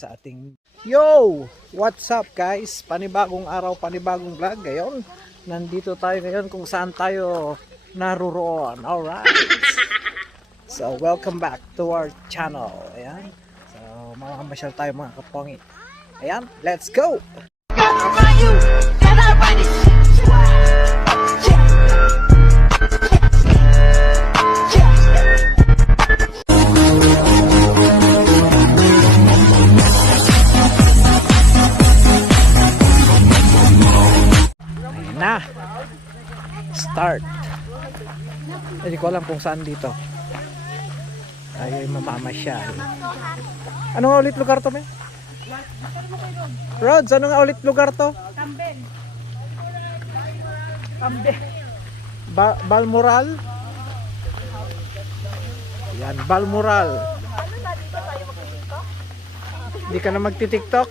sa ating Yo! What's up guys? Panibagong araw, panibagong vlog. Ngayon, nandito tayo ngayon kung saan tayo naruroon. Alright. So, welcome back to our channel. Ayan. So, makakamasyal tayo mga kapongi. Ayan, let's go! Na start. Hindi ko alam kung saan dito tayo ay mamamasyal. Ano nga ulit lugar to, me? Rods, ano nga ulit lugar to? Tamben. Balmoral. Yan, Balmoral. Hindi ka na magti-TikTok?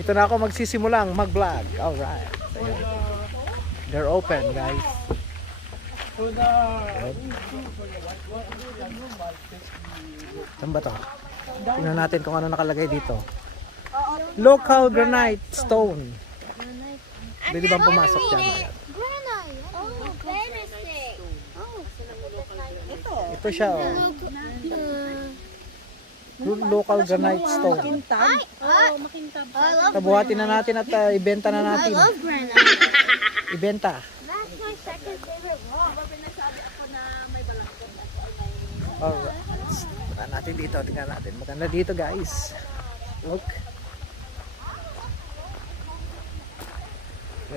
Dito na ako magsisimulang mag-vlog. Alright. Ayan. They're open, guys. Saan ba to? Tingnan natin kung ano nakalagay dito. Local granite stone. Pwede bang pumasok dyan? Granite. Oh, granite. Oh, Ito siya, oh. Local granite stone. Makintab. Oh, makintab. Tabuhatin na natin at ibenta na I natin. love granite. Ibenta. That's my second favorite rock. Alright. Tingnan natin dito. Tingnan natin. Maganda dito, guys. Look.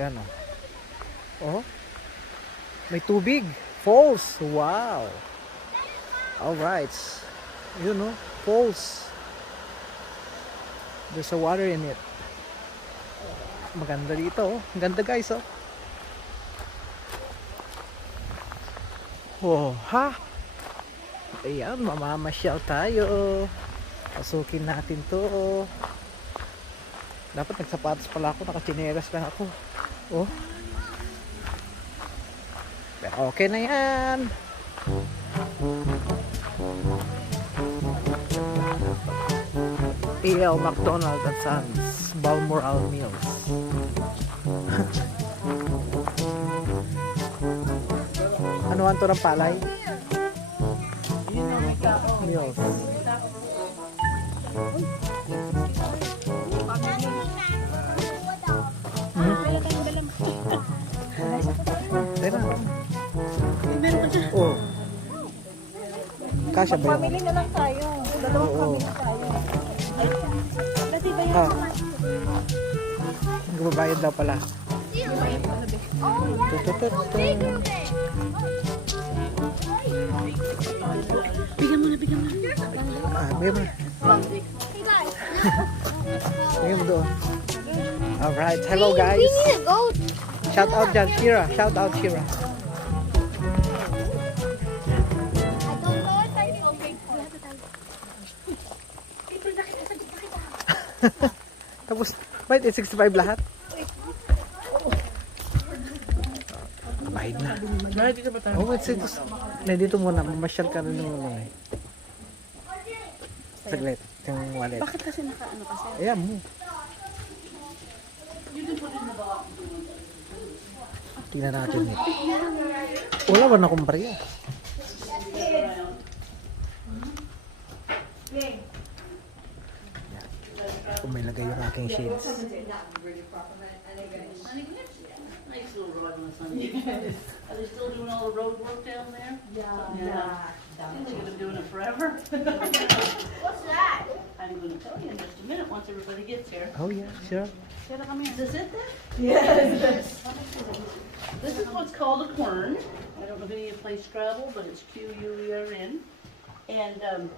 Yan, oh. Oh. May tubig. Falls. Wow. Alright. Yun, oh. Falls. There's a water in it. Maganda dito, oh. Ganda, guys, oh. Oh, ha? Ayan, mamamasyal tayo. Pasukin natin to. Dapat nagsapatos pala ako, nakachineras lang ako. Oh. Pero okay na yan. A.L. McDonald and Sons, Balmoral Mills. Anuhan to ng palay? Mills. Tena. Oh. Kasya ba yun? Pamili na lang tayo. Dalawang Oo. pamili tayo. Ay, dati ba yan? Ah. Gumabayad daw pala. Tututut. Bigyan mo na, bigyan mo na. Ah, bigyan mo. Bigyan mo doon. Alright, hello guys. We need to go. Shout out dyan, Shira. Shout out, Shira. I don't know if I can okay. Tapos, wait, 65 lahat? Bahid na. Oh, wait, dito muna. Mamasyal ka rin muna eh. Saglit, yung wallet. Bakit kasi nakaano kasi? Ayan mo. Tingnan natin eh. Wala ba na akong barya? Kung may lagay yung aking shades. Nice little ride on a Sunday. Are they still doing all the road work down there? Yeah. Seems like they've been doing it forever. What's that? I'm gonna tell you in just a minute, once everybody gets here. Oh yeah, sure. Sarah, come here. Is this it then? Yes. This is what's called a quern. I don't know if any of you play Scrabble, but it's Q-U-E-R-N. And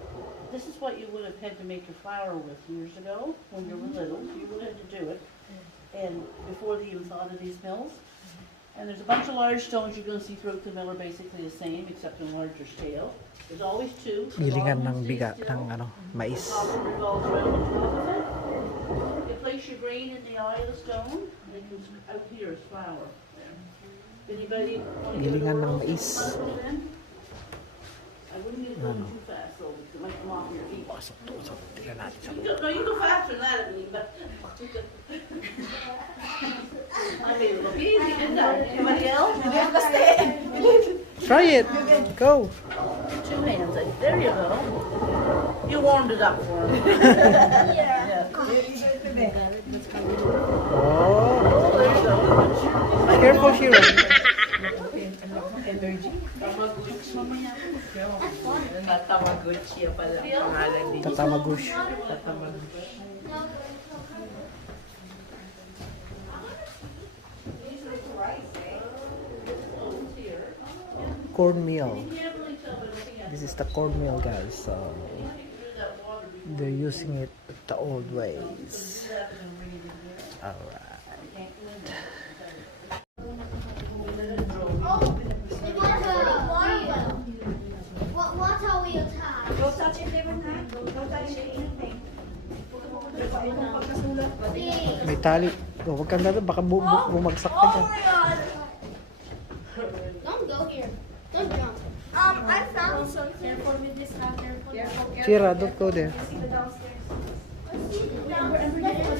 this is what you would have had to make your flour with years ago when you were little. You would have had to do it. And before they even thought of these mills. And there's a bunch of large stones you're going to see throughout the mill are basically the same, except in larger scale. There's always two. Gilingan ng biga ng ano, mais. Revolves around the top of it. You place your grain in the eye of the stone, and it comes out here as flour. There. Anybody want to Gilingan ng mais. I wouldn't get it going too fast though, because might come off your feet. Pasok to. So, tingnan natin. No, you go faster than that, I mean, but. I mean, look easy, didn't I? Anybody else? Try it. Go. Two hands, there you go. You warmed it up for him. Yeah. Oh. There you go. Careful, Shira. Tamaguchi pala ang pangalan din. Tatamagush. Cornmeal. This is the cornmeal, guys. So they're using it the old ways. Alright. What's our wheel tie? Don't touch your favorite hand. Don't touch anything. May tali. Oh, huwag kang dito. Baka bumagsak ka dyan. Don't go here. Don't jump. I found some. Careful with this now. Careful. Shira, don't go there. See the downstairs.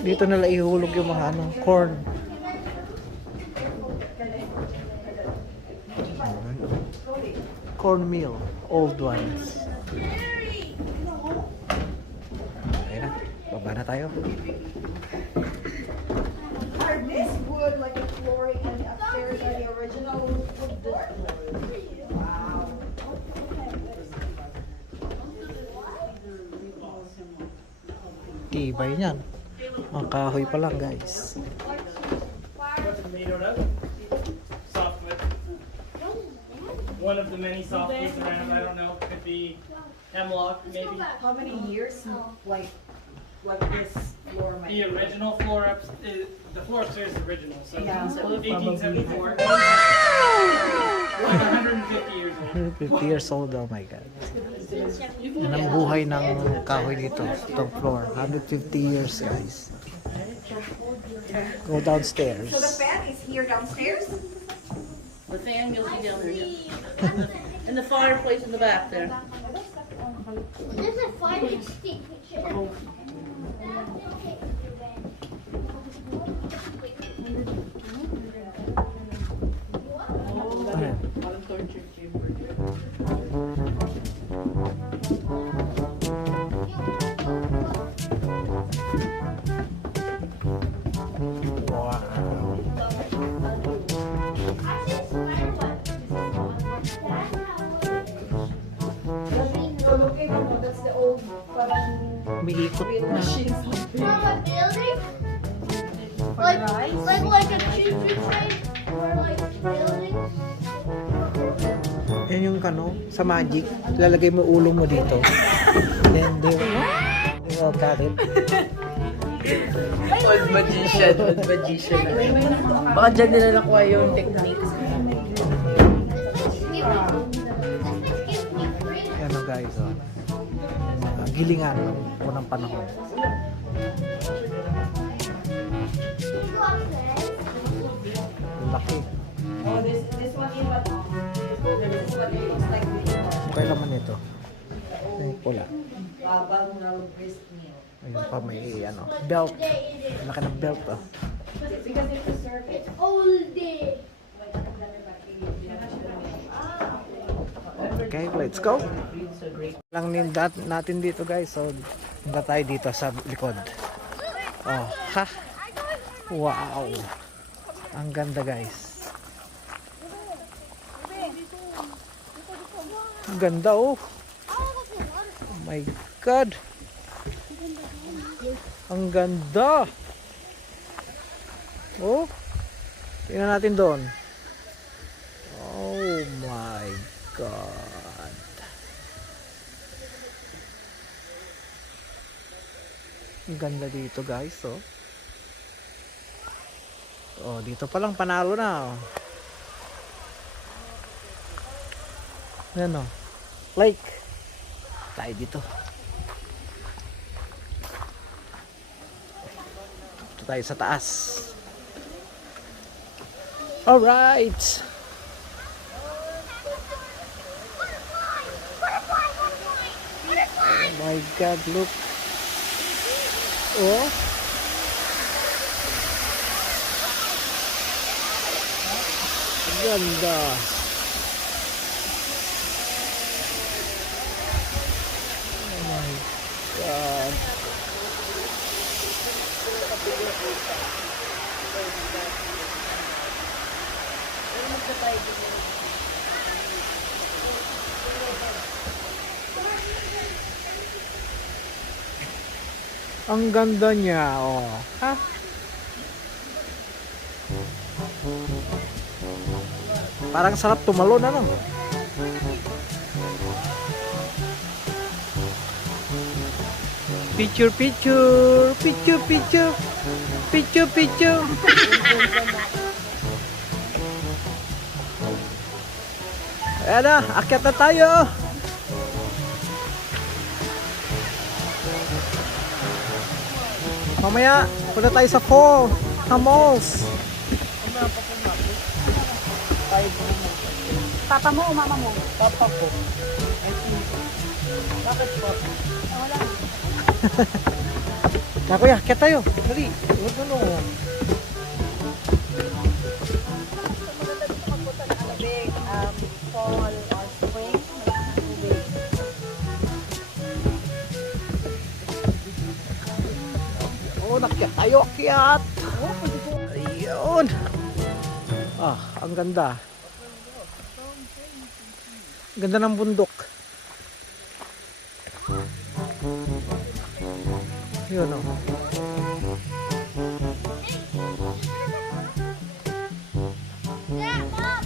Dito nila ihulog yung mga corn. Cornmeal, old ones. Ayun na, baba na tayo. Are this wood like the flooring and the upstairs are the original wood floor? Wow. Tibay niyan. Mga kahoy pa lang, guys. What's it made out of? Softwood. One of the many softwoods around. I don't know. Could be hemlock, maybe. How many years like this floor might The original floor the floor upstairs is original. So Yeah. 1874. Like 150 years old. 50 years old, oh my God. Yan ang buhay ng kahoy dito. Itong floor. 150 years, guys. Go downstairs. So the fan is here downstairs? The fan you'll see down there, yeah. And the fireplace in the back there. There's a fire extinguisher. Ayan. Wow. So looking at that's the old parang Umiikot na. machines. From a building? Like a choo-choo train? Or like buildings? Yan yung sa magic. Lalagay mo ulo mo dito. Then they will cut it. Old magician, old magician. Baka dyan nila nakuha yung techniques. This place gives me free. Yan o guys. Mga gilingan ng unang panahon. Laki. Oh, this one is what this is what it looks like. Okay naman ito. May pula. Babang raw grist meal. Ayun pa may belt. Day it is. Laki ng belt oh. Because they preserve it. It's old day. Okay, let's go. Lang natin dito guys. So, punta tayo dito sa likod. Oh, ha. Wow. Ang ganda guys. Ang ganda oh. Oh my God. Ang ganda. Oh. Tingnan natin doon. Oh my God. Ang ganda dito guys oh. Oh, dito pa lang panalo na oh. Yan oh. Lake. Tayo dito. Dito tayo sa taas. Alright. My God, look. Oh. Ganda. Oh my God. Ang ganda niya, oh. Ha? Parang sarap tumalon, ano? Picture, picture, picture, picture, picture, picture. Ayan na, akyat na tayo. Mamaya, punta tayo sa fall, sa malls. Papa mo o mama mo? Papa ko. Bakit po? Na kuya, akyat tayo. Dali, huwag ano. Fall or spring. Oh, nakyat tayo, akyat. Ayun. Ah, ang ganda. Ganda ng bundok. Yun o. Yeah, Mom.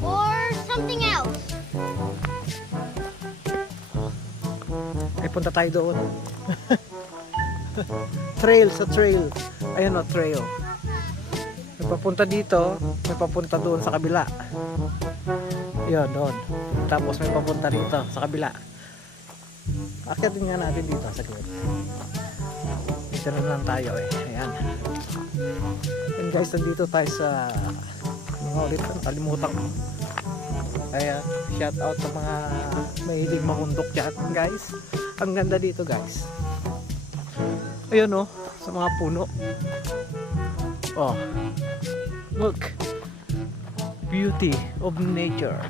Or something else. Ay, punta tayo doon. Trail, sa trail. Ayun o, trail. May papunta dito, may papunta doon sa kabila. Yun, doon. Tapos may papunta dito sa kabila. Akyatin nga natin dito sa gawin. Dito na lang tayo eh. Ayan. And guys, nandito tayo sa mga ulit. Kalimutan ko. Ayan. Shout out sa mga mahilig mamundok dyan guys. Ang ganda dito guys. Ayun oh. Sa mga puno. Oh. Look. Beauty of nature.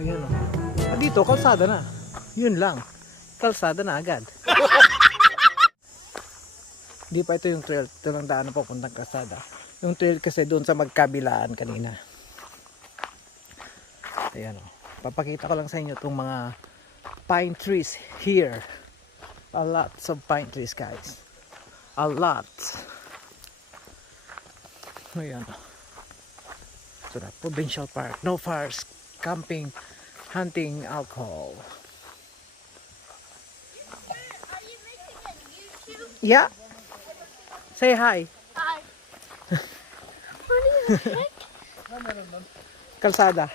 Ayan oh. Dito, kalsada na. Yun lang. Kalsada na agad. Hindi pa ito yung trail. Ito lang daan na papuntang kalsada. Yung trail kasi doon sa magkabilaan kanina. Ayan o. Papakita ko lang sa inyo itong mga pine trees here. A lot of pine trees guys. A lot. Ayan o. Ito na. Provincial Park. No fires. Camping. Hunting alcohol. Are you making a YouTube? Yeah. Say hi. Hi. What do you think? Kalsada.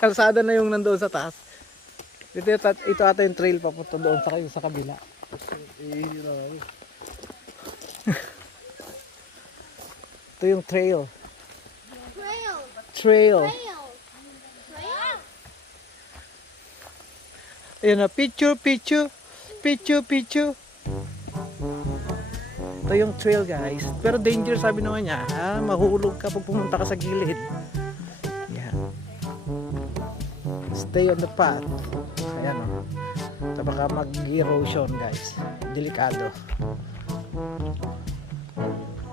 Kalsada na yung nandoon sa taas. Ito ata yung trail papunta doon sa kayo sa kabila. Ito yung trail. Trail. Trail. Trail. Trail. Ayan na, picture, picture, picture, picture. Ito yung trail guys. Pero danger sabi naman niya. Ha? Mahuhulog ka pag pumunta ka sa gilid. Yan. Stay on the path. Ayan o. Ito baka mag-erosion guys. Delikado.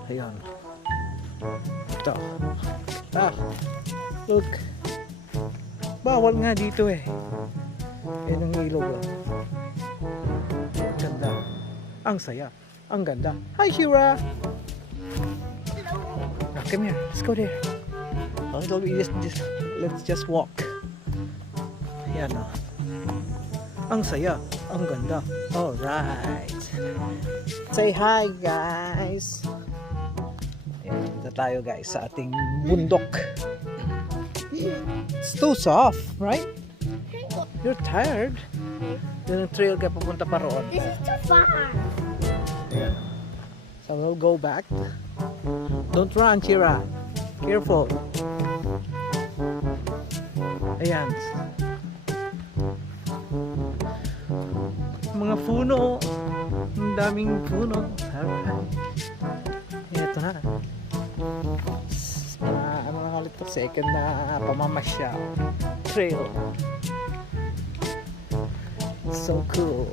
Ayan. Ito. Ah. Look. Bawal nga dito eh. Ayan ang ilog oh. Ganda. Ang saya. Ang ganda. Hi Shira. Now, come here. Let's go there. Let's just walk. Ayan o. Ang saya. Ang ganda. Alright. Say hi guys. Ayan, dito tayo guys sa ating bundok. It's too soft, right? You're tired. Yun ang trail kaya pupunta pa roon. This is too far. Ayan. So we'll go back. Don't run, Chira. Careful. Ayan. Mga puno. Ang daming puno. Alright. Ito na. Ano na ulit to? Second na pamamasyal. Trail. So cool.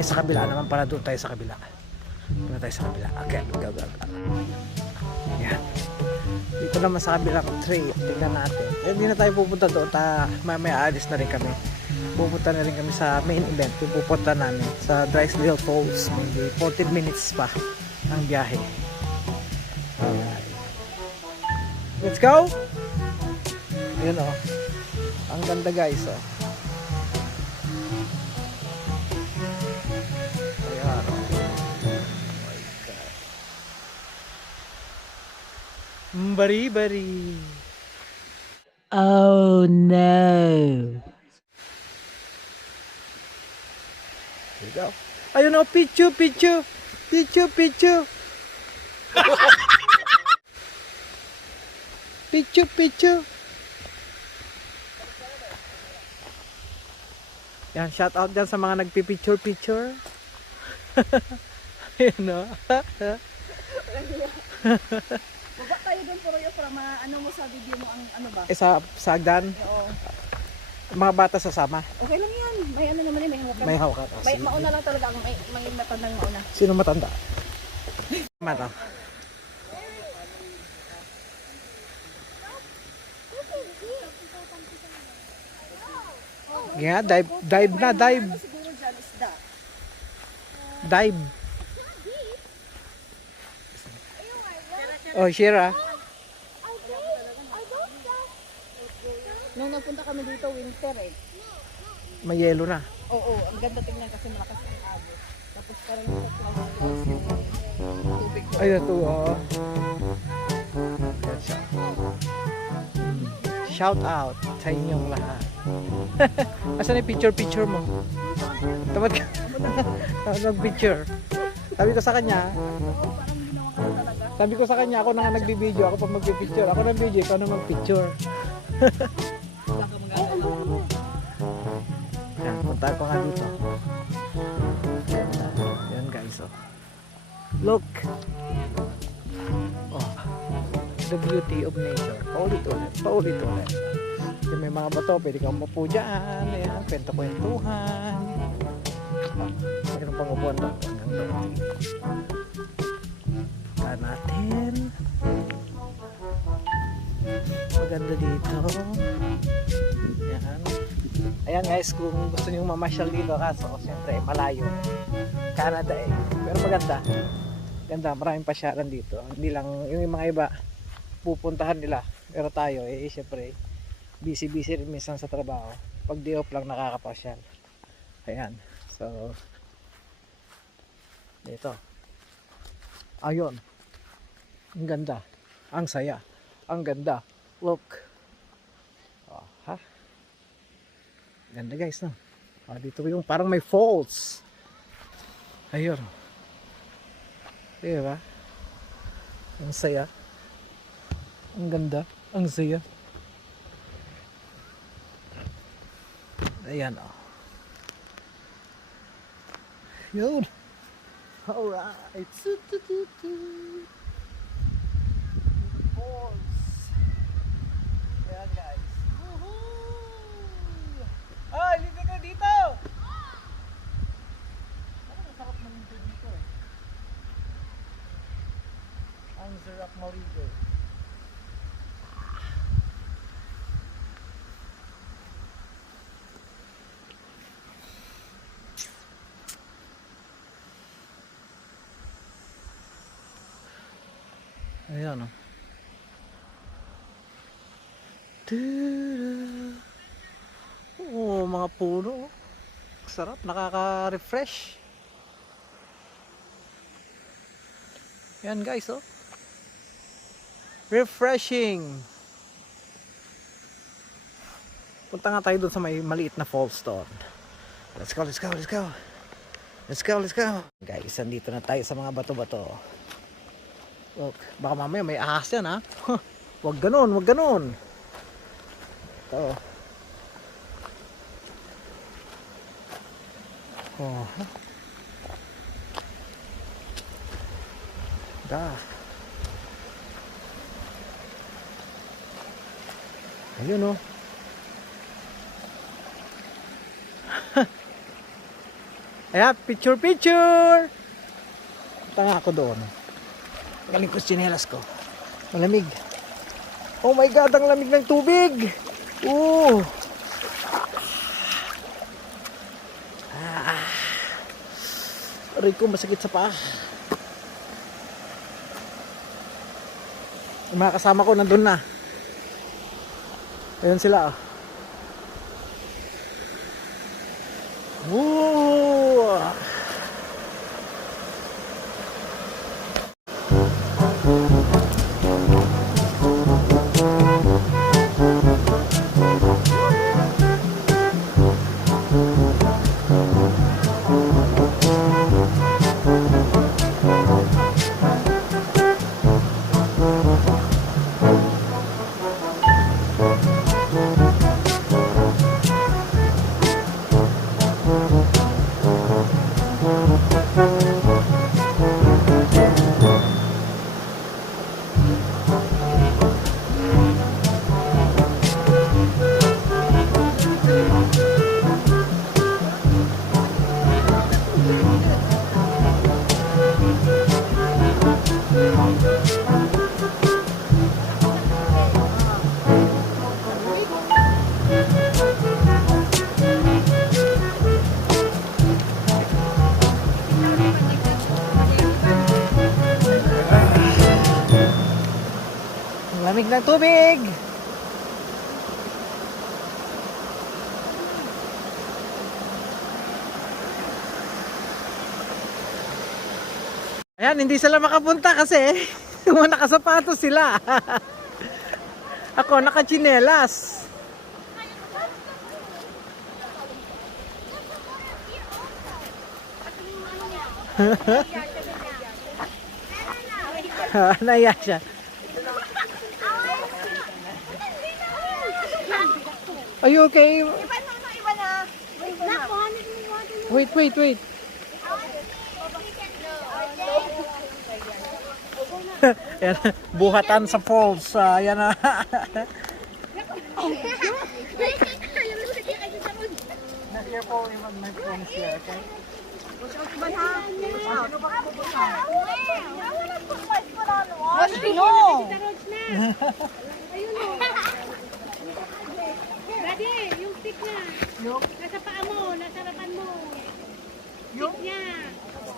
Sa kabila naman pala, doon tayo sa kabila. Doon tayo sa kabila. Okay, go. Yan. Dito naman sa kabilang trail. Tingnan natin. Hindi na tayo pupunta doon. Mamaya alis na rin kami. Pupunta na rin kami sa main event. Pupunta namin sa Drysdale Falls. Maybe 14 minutes pa ang biyahe. Alright. Let's go! Yun o. Ang ganda guys o. Ayan o. Bari-bari. Oh no. Here we go. Ayun o, pichu. Pichu. Yan, shout out dyan sa mga nagpipicture. Ayun o. Baba tayo doon puro yun para ano mo sa video mo ang ano ba? Sa sagdan, Oo. mga bata sasama. Okay lang yan. May ano naman eh, may hawakan. May hawakan. Oh, May sige. mauna lang talaga ang may matandang mauna. Sino matanda? Mata. Yeah, dive na. Ano siguro dyan isda? Dive. Oh, Shira. Nung nagpunta kami dito, winter eh. May yelo na. Oo, ang ganda tingnan kasi malakas ang agos. Tapos parang yung tubig doon. Ay, ito, oh. Shout out sa inyong lahat. Asan yung picture mo? Tamad ka. Nag-picture. Sabi ko sa kanya, ako na nga nagbibideo, ako pa magpipicture. Ako na video, ikaw na magpicture. Yan, punta ko nga dito. Yan guys, oh. Look! Oh, the beauty of nature. Paulit ulit. Yung may mga bato, pwede kang umupo dyan. Ayan, kwento-kwentuhan. Mayroon pang upuan doon. Taan natin. Maganda dito. Ayan. Ayan guys, kung gusto niyo mamasyal dito, kaso siyempre malayo. Canada eh. Pero maganda. Ganda, maraming pasyalan dito. Hindi lang yung mga iba pupuntahan nila. Pero tayo eh siyempre busy rin minsan sa trabaho. Pag day off lang nakakapasyal. Ayan. So dito. Ayun. Ang ganda. Ang saya. Ang ganda. Look. Oh, ha? Ganda guys, no? Dito yung parang may falls. Ayun. Diba? Ang saya. Ang ganda. Ang saya. Ayan, oh. Yun. Alright. Falls. Ayan guys. Woohoo! Ay, libre ka dito! Ang sarap maligo dito eh. Ang sarap maligo. Ayan o. Oh, mga puno. Sarap, nakaka-refresh. Yan guys, oh. Refreshing. Punta nga tayo dun sa may maliit na falls doon. Let's go. Guys, andito na tayo sa mga bato-bato. Look, baka mamaya may ahas yan ha. Wag ganon, wag ganon. Ito. Oh. Da. Ayun oh. Ayan, picture picture. Punta nga ako doon. Galing ko tsinelas ko. Malamig. Oh my God, ang lamig ng tubig. Oh. Aray ko, masakit sa paa. Yung mga kasama ko nandun na. Ayun sila. Woo! Ang lamig ng tubig. Ayan, hindi sila makapunta kasi nakasapatos sila. Ako nakachinelas. Naiya siya. Are you okay? Wait, wait, wait. Yan, buhatan sa falls. Yan na. Careful with my friends here, okay? Daddy, yung stick niya. Nasa paa mo, nasa harapan mo. Stick niya.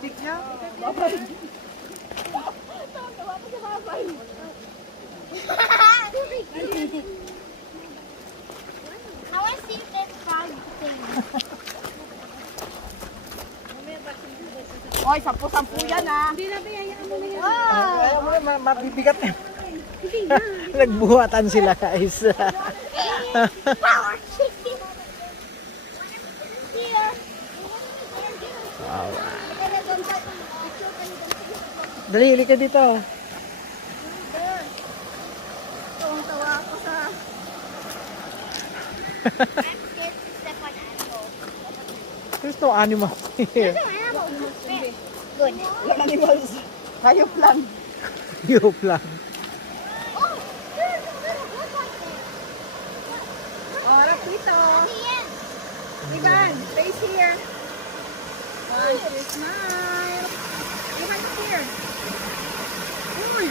Stick niya? I want to see this frog thing. Oy, 10-10 yan ah. Hindi na ba, hayaan mo na yan. Ayaw mo na, mabibigat na. Nagbuhatan sila guys. Power chicken. Here. Dali, hili ka dito. Tuwang-tawa ako sa... I'm scared to step on animals. There's no animal here. Good. Walang animals. Hayop lang. Yup lang. Oh, there's a little hook on there. Oh, Rakito. At the end. Ivan, face here. 1, 2, smile. Ivan, here. Uy.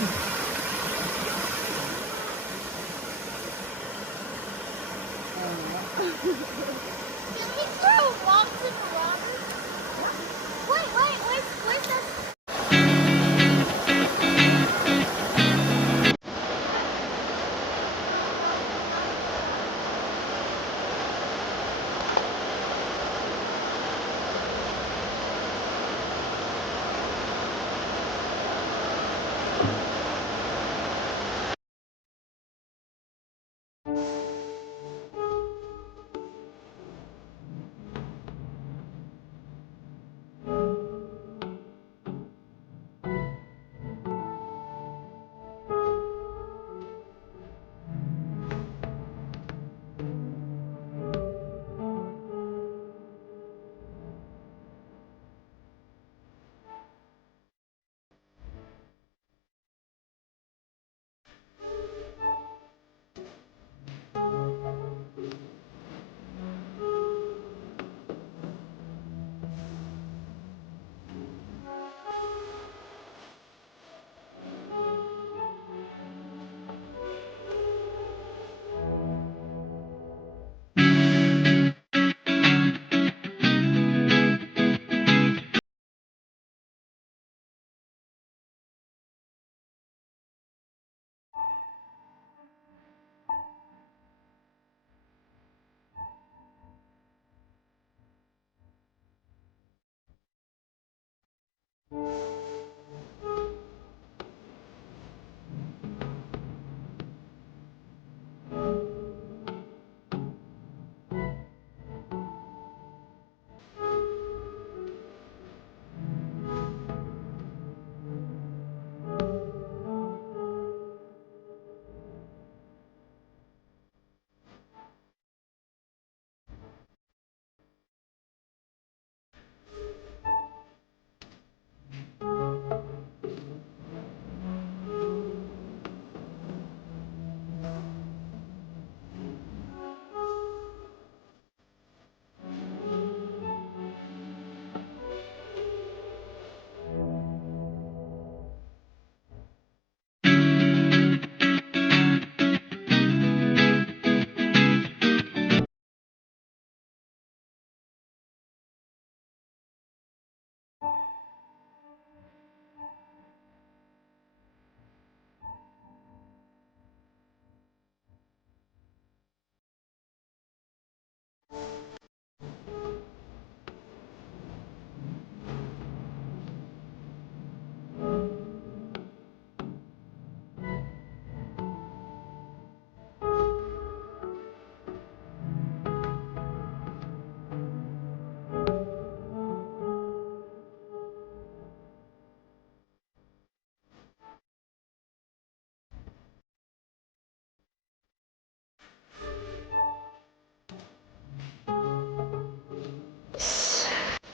Can we throw rocks in the water? Wait, where's the...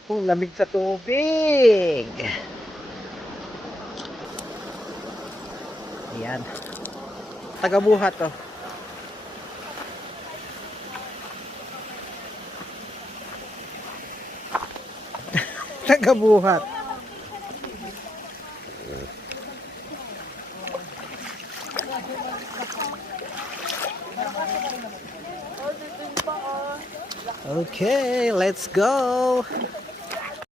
Kung lamig sa tubig. Ayan. Tagabuhat to. Tagabuhat. Okay, let's go.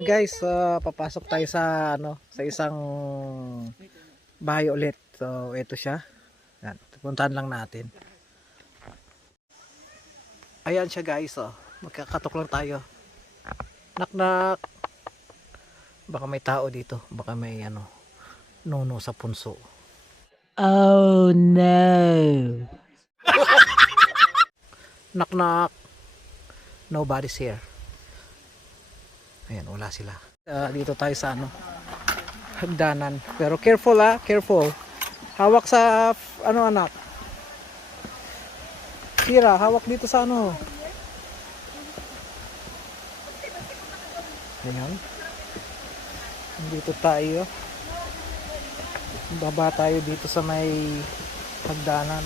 Guys, papasok tayo sa sa isang bahay ulit. So, ito siya. Yan, puntahan lang natin. Ayan siya guys, magkakatok lang tayo. Knock knock. Baka may tao dito, baka may nuno sa punso. Oh no. Knock knock. Nobody's here. Ayan, wala sila. Dito tayo sa hagdanan. Pero careful careful. Hawak sa anak. Sira, hawak dito sa Ayan. Dito tayo. Baba tayo dito sa may hagdanan.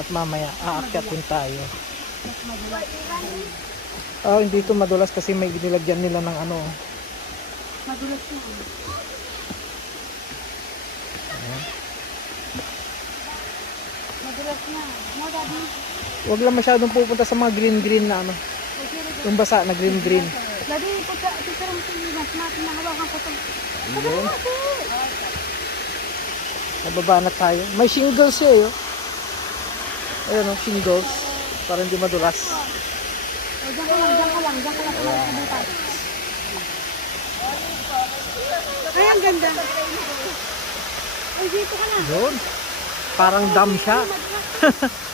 At mamaya aakyat din tayo. Hindi ito madulas kasi may nilagyan nila ng Madulas yun. Ayan. Madulas na. Mo, Daddy. Huwag lang masyadong pupunta sa mga green na yung basa na green. Daddy, picture mo sila. Mas mahawakan ko ito. Ayun. Nababa na tayo. May shingles siya Ayan shingles. Para hindi madulas. Diyan ka lang. Ay, ang ganda. Ay, dito ka na. Yun. Parang dam siya.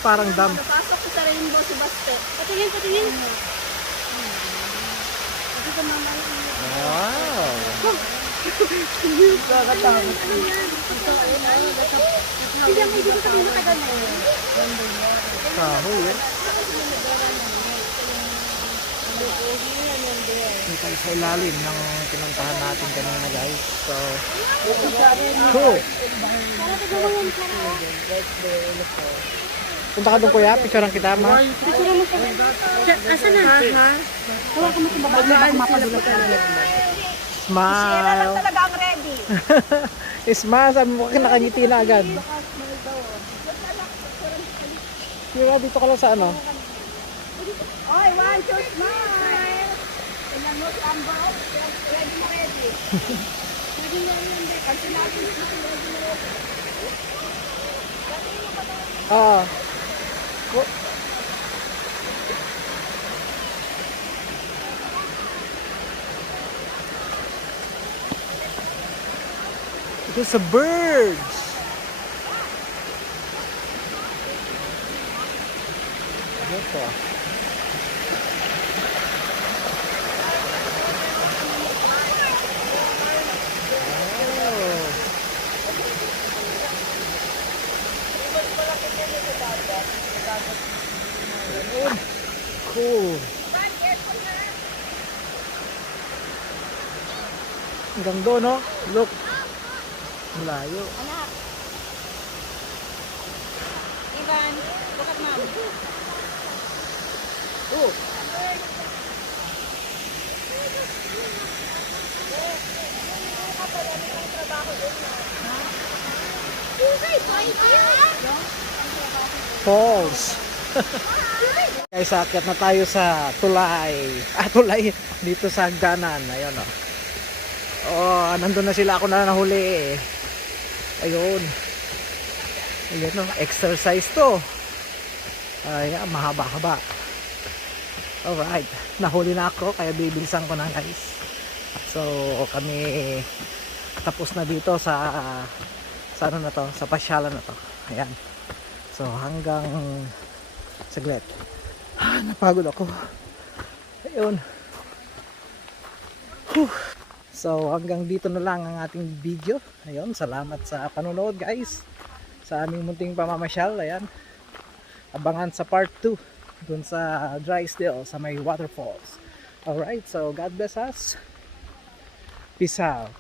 Parang dam. Napasok ko sa rainbow si Baste. Patingin. Wow. Hindi mo dito kami nakagal na Kahoy Ito tayo sa ilalim ng pinuntahan natin kanina guys. So, cool. Punta ka doon kuya, picturean kita ma. Picture mo sa... Asa na? Hawakan mo sa baba. Baka mapadulas ka. Smile. Talagang ready. Smile, sabi mo nakangiti na agad. Kira, dito ka lang sa Oy, 1, 2, smile. Tingnan mo si Amber. Ready na ready. Ready na ready. Kasi natin ready na ready. Ito sa birds. Ito. Ayun. Cool. Hanggang doon, no? Look. Malayo. Ivan, look at mom. Oh. Falls. Guys, akyat na tayo sa tulay. Tulay. Dito sa hagdanan. Ayun, oh. Oh, nandun na sila. Ako na nahuli. Ayun. Ayun, oh. Exercise to. Ayan, mahaba-haba. Alright. Nahuli na ako. Kaya bibilisan ko na, guys. So, kami tapos na dito sa ano na to? Sa pasyalan na to. Ayan. So, hanggang saglit. Napagod ako. Ayun. Whew. So, hanggang dito na lang ang ating video. Ayun, salamat sa panonood, guys. Sa aming munting pamamasyal. Ayan. Abangan sa part 2 dun sa Drysdale, sa may waterfalls. Alright, so God bless us. Peace out.